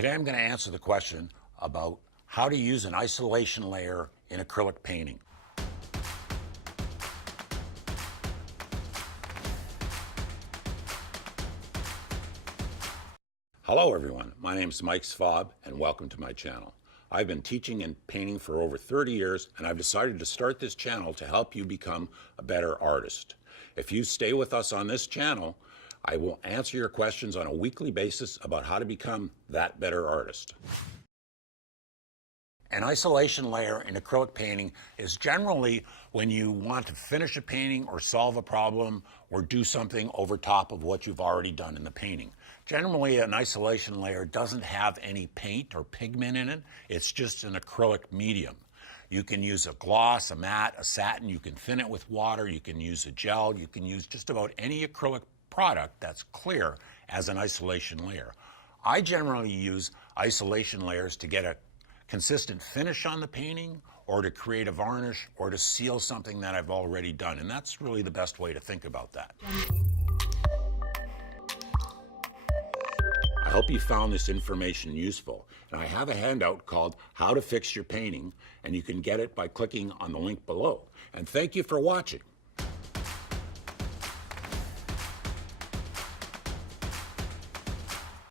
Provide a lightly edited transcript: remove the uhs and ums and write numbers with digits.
Today I'm going to answer the question about how to use an isolation layer in acrylic painting. Hello everyone, my name is Mike Svob and welcome to my channel. I've been teaching and painting for over 30 years and I've decided to start this channel to help you become a better artist. If you stay with us on this channel, I will answer your questions on a weekly basis about how to become that better artist. An isolation layer in acrylic painting is generally when you want to finish a painting or solve a problem or do something over top of what you've already done in the painting. Generally, an isolation layer doesn't have any paint or pigment in it. It's just an acrylic medium. You can use a gloss, a matte, a satin. You can thin it with water. You can use a gel. You can use just about any acrylic product that's clear as an isolation layer. I generally use isolation layers to get a consistent finish on the painting or to create a varnish or to seal something that I've already done. And that's really the best way to think about that. I hope you found this information useful. And I have a handout called How to Fix Your Painting, and you can get it by clicking on the link below. And thank you for watching.